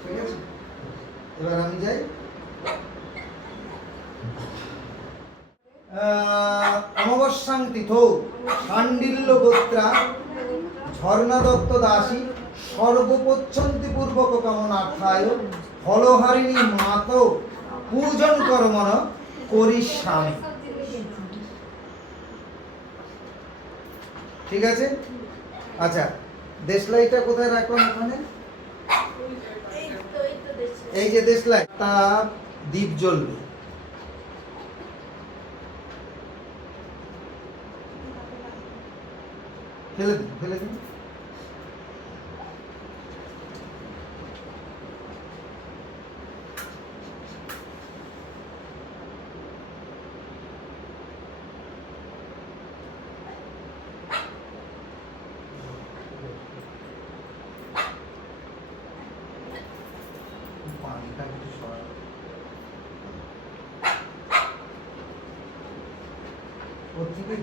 ঠিক আছে, এবার আমি যাই। অমাবস্যাং তিথৌ শাণ্ডিল্য গোত্রা ঝর্ণা দত্ত দাসী সর্বপচ্ছন্তি পূর্বক কামনার্থায় ফলহারিণী মাত পূজন কর্মণ করিষ্যামি। ঠিক আছে, আচ্ছা দেশলাইটা কোথায় রাখলাম? ওখানে এই যে দেশলাই, তা দ্বীপ জ্বলবে। ফেলে দিন, ফেলে দিন। পানিটা একটু সরাও। ওর থেকেই